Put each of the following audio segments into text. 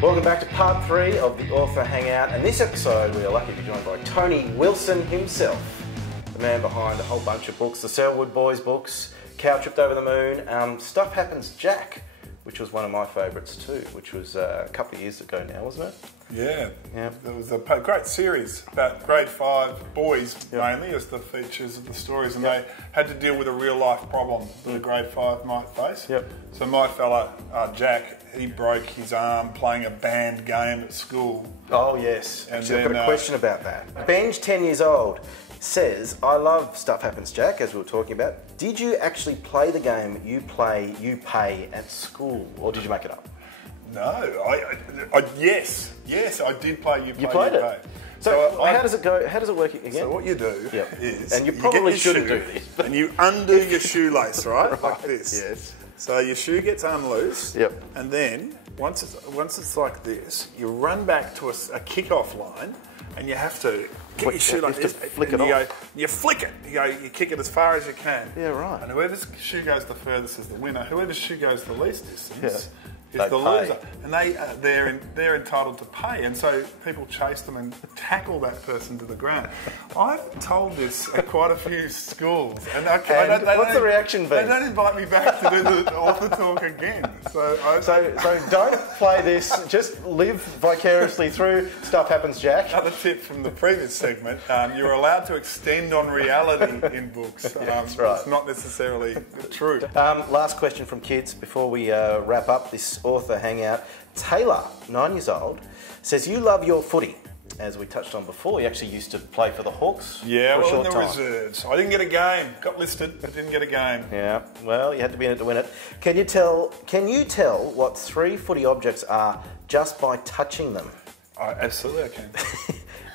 Welcome back to part 3 of the Author Hangout, and this episode we are lucky to be joined by Tony Wilson himself, the man behind a whole bunch of books, the Selwood Boys books, Cow Tripped Over the Moon, Stuff Happens Jack, which was one of my favourites too, which was a couple of years ago now, wasn't it? Yeah, yeah. There was a great series about grade 5 boys mainly as the features of the stories, and they had to deal with a real life problem that a grade 5 might face. So my fella, Jack, he broke his arm playing a band game at school. Oh yes, and actually, I've got a question about that. Benj, 10 years old, says, I love Stuff Happens Jack, as we were talking about. Did you actually play the game you pay at school, or did you make it up? No, yes, I did play You Play, You played You it? Pay. So how does it go? How does it work again? So what you do is, and you probably shouldn't do this, but and you undo your shoelace, right? Like this. Yes. So your shoe gets unloosed. Yep. And then once it's like this, you run back to a kick-off line, and you have to get your shoe like this. Flick it off. You flick it. You kick it as far as you can. Yeah, right. And whoever's shoe goes the furthest is the winner. Whoever's shoe goes the least distance. is They the pay. loser, and they're entitled to pay, and so people chase them and tackle that person to the ground. I've told this at quite a few schools, and what's the reaction been? They don't invite me back to do the author talk again. So don't play this. Just live vicariously through Stuff Happens Jack. Another tip from the previous segment: you're allowed to extend on reality in books. That's right. It's not necessarily true. Last question from kids before we wrap up this author hangout. Taylor, 9 years old, says you love your footy. As we touched on before, you actually used to play for the Hawks. Yeah, for a short in the time. reserves. I didn't get a game. Got listed, but didn't get a game. Yeah, well, you had to be in it to win it. Can you tell what 3 footy objects are just by touching them? Absolutely, I can.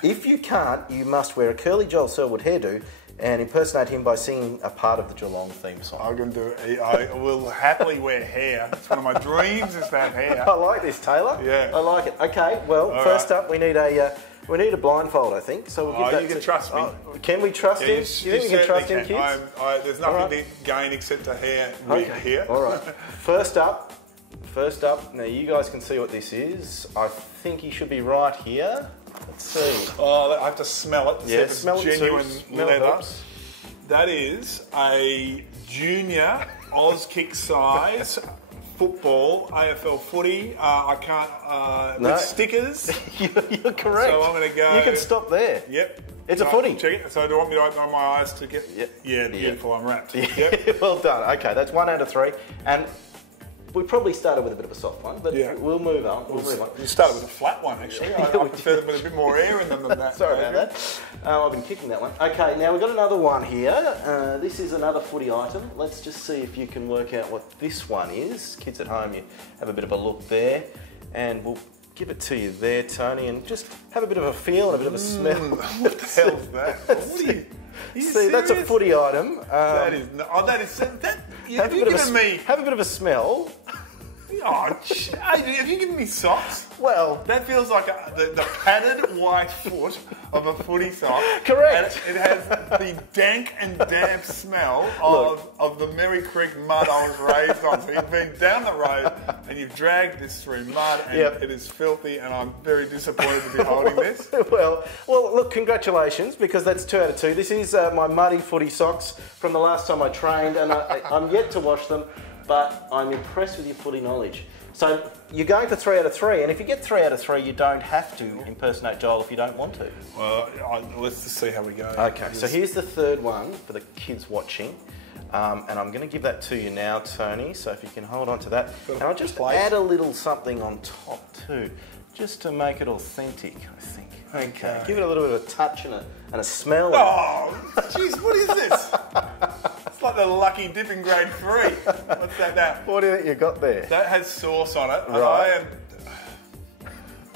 If you can't, you must wear a curly Joel Selwood hairdo and impersonate him by singing a part of the Geelong theme song. I can do it. I will happily wear hair. It's one of my dreams is that hair. I like this, Taylor. Yeah. I like it. Okay, well, first up, we need a blindfold, I think. So we'll give that you can trust me. Can we trust him? You You think we can trust him, kids? There's nothing to gain except a hair wig here. All right. First up, now you guys can see what this is. I think he should be right here. Let's see. Oh, I have to smell it to see if it's smell genuine Smell leather. helps. That is a junior Auskick size football, AFL footy. I can't, with stickers. You're correct. So I'm going to go. You can stop there. Yep. It's a footy. Check it. So do you want me to open my eyes to get? Yep. Yeah, beautiful. I'm wrapped. Yep. Well done. Okay, that's 1 out of 3. And we probably started with a bit of a soft one, but we'll move on. We started with a flat one, actually. I prefer them with a bit more air in them than that. Sorry about that. I've been kicking that one. Okay, now we've got another one here. This is another footy item. Let's just see if you can work out what this one is. Kids at home, you have a bit of a look there, and we'll give it to you there, Tony, and just have a bit of a feel and a bit of a smell. What the hell's that? What are you? See, serious? that's a footy item. Have you given me? Have a bit of a smell. Oh, have you given me socks? Well, that feels like the padded white foot of a footy sock. Correct. And it has the dank and damp smell of the Merry Creek mud I was raised on. So you've been down the road and you've dragged this through mud, and it is filthy, and I'm very disappointed to be holding this. Well, look, congratulations, because that's 2 out of 2. This is my muddy footy socks from the last time I trained, and I'm yet to wash them. But I'm impressed with your footy knowledge. So you're going for 3 out of 3, and if you get 3 out of 3, you don't have to impersonate Joel if you don't want to. Well, let's just see how we go. Okay, so here's the third one for the kids watching, and I'm going to give that to you now, Tony. So if you can hold on to that, and I'll just add a little something on top too, just to make it authentic, I think. Okay, give it a little bit of a touch and a smell. Oh, jeez, what is this? It's like the lucky dip in grade 3. What's that now? What do you think you got there? That has sauce on it. Right.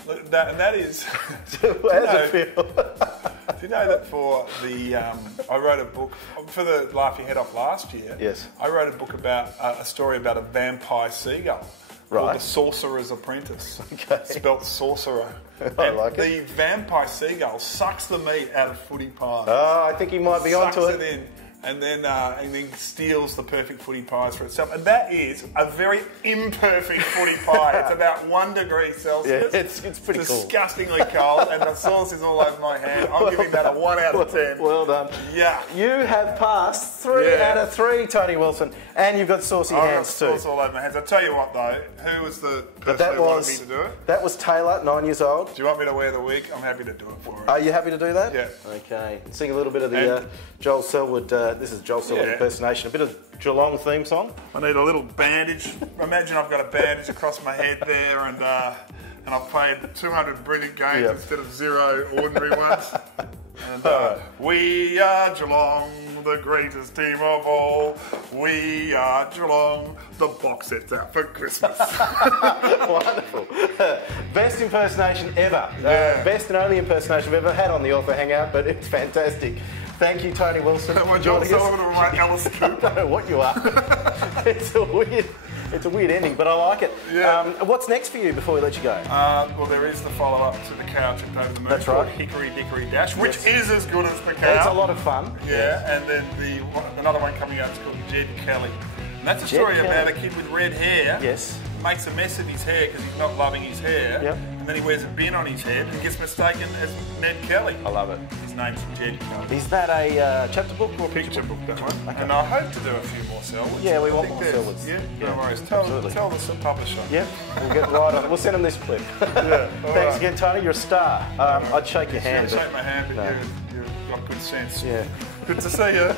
And that is... How does it feel? Do you know that for the... I wrote a book, for the Laugh Your Head Off last year. Yes. I wrote a book about, a story about a vampire seagull. Called The Sorcerer's Apprentice. Okay. Spelt sorcerer. I like it. The vampire seagull sucks the meat out of footy pies. Oh, I think he might be onto it. Sucks it in. and then steals the perfect footy pies for itself. And that is a very imperfect footy pie. It's about 1 degree Celsius. Yeah, it's pretty cool. Disgustingly cold, and the sauce is all over my hand. I'm giving that a 1 out of 10. Well done. Yeah. You have passed 3 out of 3, Tony Wilson, and you've got saucy hands too. Sauce all over my hands. I'll tell you what though, who was the person who wanted me to do it? That was Taylor, 9 years old. Do you want me to wear the wig? I'm happy to do it for her. Are you happy to do that? Yeah. Okay. Sing a little bit of the Joel Selwood, this is Joel Selwood impersonation, a bit of Geelong theme song. I need a little bandage. Imagine I've got a bandage across my head there, and I've played 200 brilliant games instead of 0 ordinary ones. And we are Geelong, the greatest team of all. We are Geelong, the box set's out for Christmas. Wonderful. Best impersonation ever. Best and only impersonation I've ever had on the Author Hangout, but it's fantastic. Thank you, Tony Wilson. Am I John Sullivan or my Alice Cooper? I don't know what you are. It's a weird ending, but I like it. Yeah. What's next for you before we let you go? Well, there is the follow-up to the Cow Trip Over the Moon. That's right. Hickory Dickory Dash, which is as good as the Cow. It's a lot of fun. Yeah, and then another one coming out is called Jed Kelly. And that's a story about a kid with red hair. Yes. Makes a mess of his hair because he's not loving his hair. Yep. And then he wears a bin on his head and gets mistaken as Ned Kelly. I love it. His name's Jed Kelly. Is that a chapter book or a Picture book, that one. Okay. And I hope to do a few more Selwoods. Yeah, we want more Selwoods. Yeah, no worries. Tell the publisher. Yeah, we'll get right on it. We'll send them this clip. Thanks again, Tony. You're a star. I'd shake your hand. Shake my hand, but you've got good sense. Yeah. Good to see you.